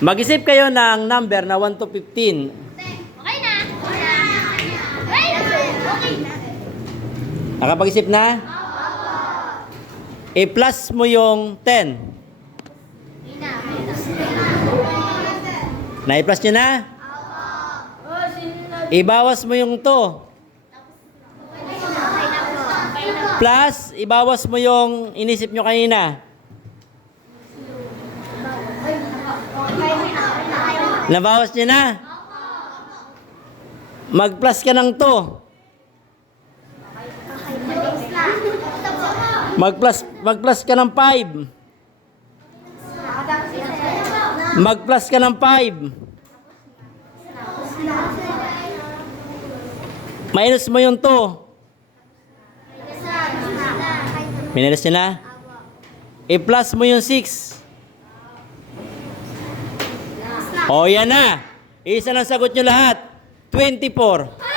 Mag-isip kayo ng number na 1 to 15. Okay na. Wait. Okay na. Nakapag-isip na? I-plus mo yung 10. Na-i-plus nyo na? Ibawas mo yung 2. Plus, ibawas mo yung inisip nyo kanina. Nabawas nyo na? Mag-plus ka ng 2. Mag-plus, mag-plus ka ng 5. Mag-plus ka ng 5. Minus mo yung 2. Minus nyo na? I-plus mo yung 6. O, yan na. Isa ng sagot nyo lahat. 24.